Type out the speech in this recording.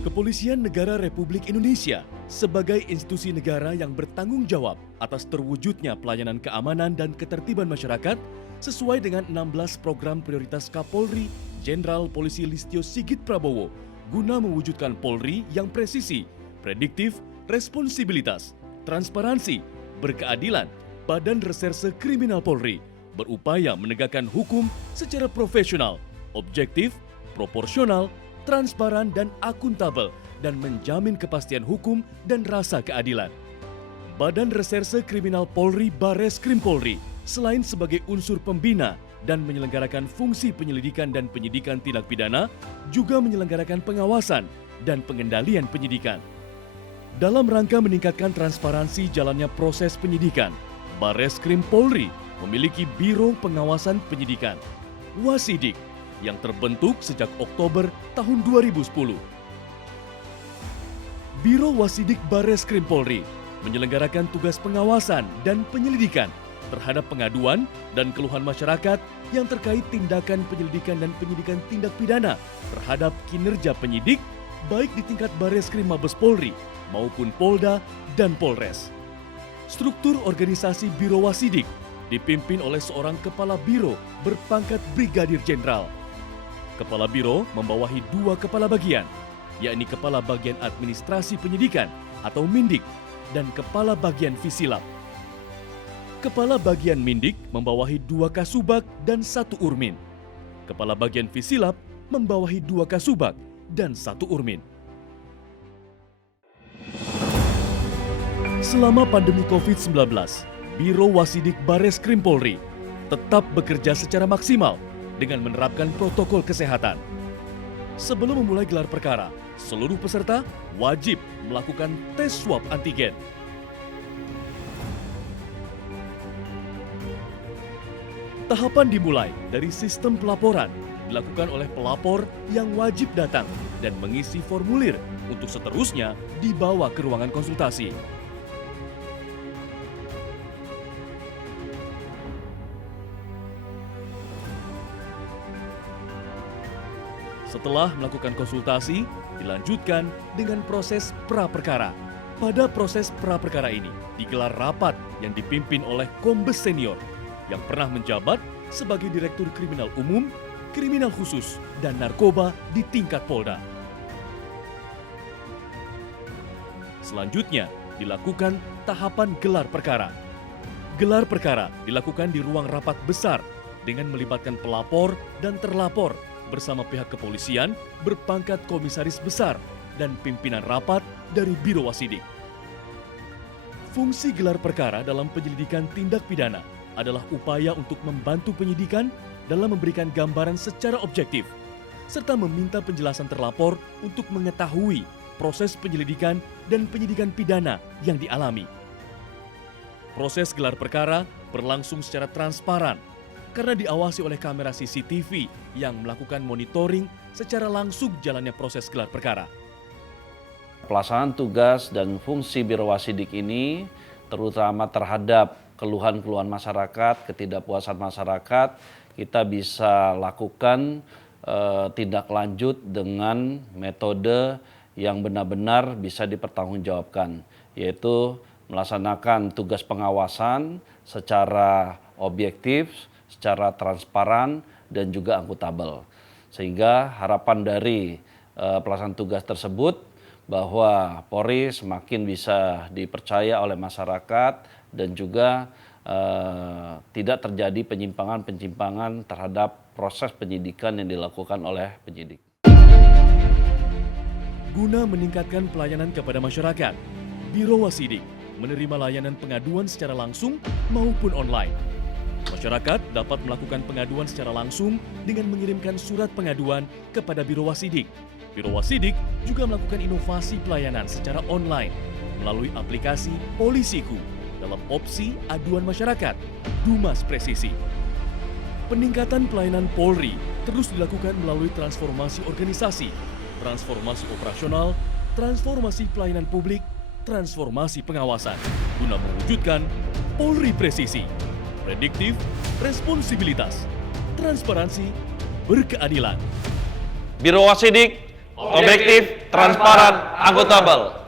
Kepolisian Negara Republik Indonesia sebagai institusi negara yang bertanggung jawab atas terwujudnya pelayanan keamanan dan ketertiban masyarakat sesuai dengan 16 program prioritas Kapolri Jenderal Polisi Listio Sigit Prabowo guna mewujudkan Polri yang presisi, prediktif, responsibilitas, transparansi, berkeadilan. Badan Reserse Kriminal Polri berupaya menegakkan hukum secara profesional, objektif, proporsional, transparan dan akuntabel dan menjamin kepastian hukum dan rasa keadilan. Badan Reserse Kriminal Polri Bareskrim Polri selain sebagai unsur pembina dan menyelenggarakan fungsi penyelidikan dan penyidikan tindak pidana, juga menyelenggarakan pengawasan dan pengendalian penyidikan. Dalam rangka meningkatkan transparansi jalannya proses penyidikan, Bareskrim Polri memiliki Biro Pengawasan Penyidikan, Wasidik, yang terbentuk sejak Oktober tahun 2010. Biro Wasidik Bareskrim Polri menyelenggarakan tugas pengawasan dan penyelidikan terhadap pengaduan dan keluhan masyarakat yang terkait tindakan penyelidikan dan penyidikan tindak pidana terhadap kinerja penyidik baik di tingkat Bareskrim Mabes Polri maupun Polda dan Polres. Struktur organisasi Biro Wasidik dipimpin oleh seorang kepala biro berpangkat Brigadir Jenderal. Kepala biro membawahi 2 kepala bagian, yakni Kepala Bagian Administrasi Penyidikan atau Mindik dan Kepala Bagian Fisilap. Kepala Bagian Mindik membawahi 2 Kasubag dan 1 Urmin. Kepala Bagian Fisilap membawahi 2 Kasubag dan 1 Urmin. Selama pandemi COVID-19, Biro Wasidik Bareskrim Polri tetap bekerja secara maksimal dengan menerapkan protokol kesehatan. Sebelum memulai gelar perkara, seluruh peserta wajib melakukan tes swab antigen. Tahapan dimulai dari sistem pelaporan dilakukan oleh pelapor yang wajib datang dan mengisi formulir untuk seterusnya dibawa ke ruangan konsultasi. Setelah melakukan konsultasi, dilanjutkan dengan proses pra-perkara. Pada proses pra-perkara ini, digelar rapat yang dipimpin oleh Kombes Senior yang pernah menjabat sebagai Direktur Kriminal Umum, Kriminal Khusus, dan Narkoba di tingkat Polda. Selanjutnya, dilakukan tahapan gelar perkara. Gelar perkara dilakukan di ruang rapat besar dengan melibatkan pelapor dan terlapor bersama pihak kepolisian berpangkat komisaris besar dan pimpinan rapat dari Biro Wasidik. Fungsi gelar perkara dalam penyelidikan tindak pidana adalah upaya untuk membantu penyidikan dalam memberikan gambaran secara objektif, serta meminta penjelasan terlapor untuk mengetahui proses penyelidikan dan penyidikan pidana yang dialami. Proses gelar perkara berlangsung secara transparan karena diawasi oleh kamera CCTV yang melakukan monitoring secara langsung jalannya proses gelar perkara. Pelaksanaan tugas dan fungsi Biro Wasidik ini terutama terhadap keluhan-keluhan masyarakat, ketidakpuasan masyarakat, kita bisa lakukan tindak lanjut dengan metode yang benar-benar bisa dipertanggungjawabkan, yaitu melaksanakan tugas pengawasan secara objektif, secara transparan dan juga akuntabel. Sehingga harapan dari pelaksanaan tugas tersebut bahwa Polri semakin bisa dipercaya oleh masyarakat dan juga tidak terjadi penyimpangan-penyimpangan terhadap proses penyidikan yang dilakukan oleh penyidik. Guna meningkatkan pelayanan kepada masyarakat, Biro Wasidik menerima layanan pengaduan secara langsung maupun online. Masyarakat dapat melakukan pengaduan secara langsung dengan mengirimkan surat pengaduan kepada Biro Wasidik. Biro Wasidik juga melakukan inovasi pelayanan secara online melalui aplikasi Polisiku dalam opsi aduan masyarakat, Dumas Presisi. Peningkatan pelayanan Polri terus dilakukan melalui transformasi organisasi, transformasi operasional, transformasi pelayanan publik, transformasi pengawasan, guna mewujudkan Polri Presisi, prediktif, responsibilitas, transparansi, berkeadilan. Biro Wasidik, objektif, transparan, akuntabel.